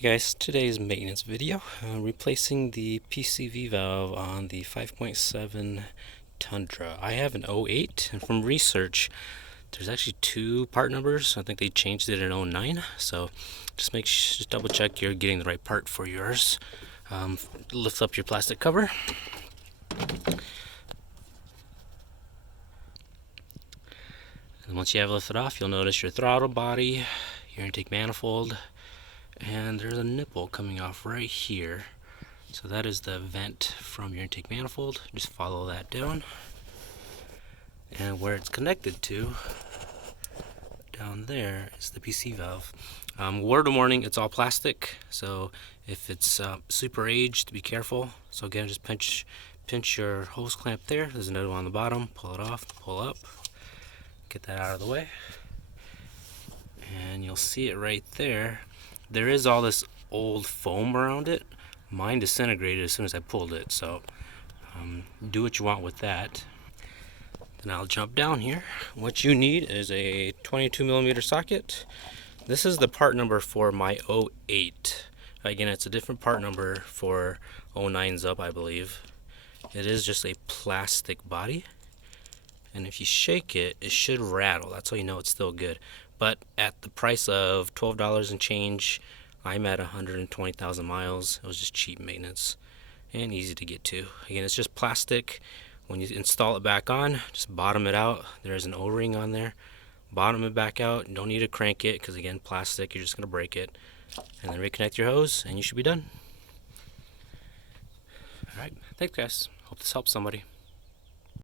Hey guys, today's maintenance video, replacing the PCV valve on the 5.7 Tundra. I have an '08, and from research, there's actually two part numbers. I think they changed it in '09, so just double check you're getting the right part for yours. Lift up your plastic cover. And once you have it lifted off, you'll notice your throttle body, your intake manifold, and there's a nipple coming off right here. So that is the vent from your intake manifold. Just follow that down. And where it's connected to, down there, is the PC valve. Word of warning, it's all plastic. So if it's super aged, be careful. So again, just pinch your hose clamp there. There's another one on the bottom. Pull it off, pull up. Get that out of the way. And you'll see it right there. There is all this old foam around it. Mine disintegrated as soon as I pulled it, so do what you want with that. Then I'll jump down here. What you need is a 22mm socket. This is the part number for my '08. Again, it's a different part number for '09's up, I believe. It is just a plastic body, and if you shake it, it should rattle. That's how you know it's still good. But at the price of $12 and change, I'm at 120,000 miles. It was just cheap maintenance and easy to get to. Again, it's just plastic. When you install it back on, just bottom it out. There's an O-ring on there. Bottom it back out. You don't need to crank it because, again, plastic, you're just going to break it. And then reconnect your hose and you should be done. Alright, thanks guys. Hope this helps somebody.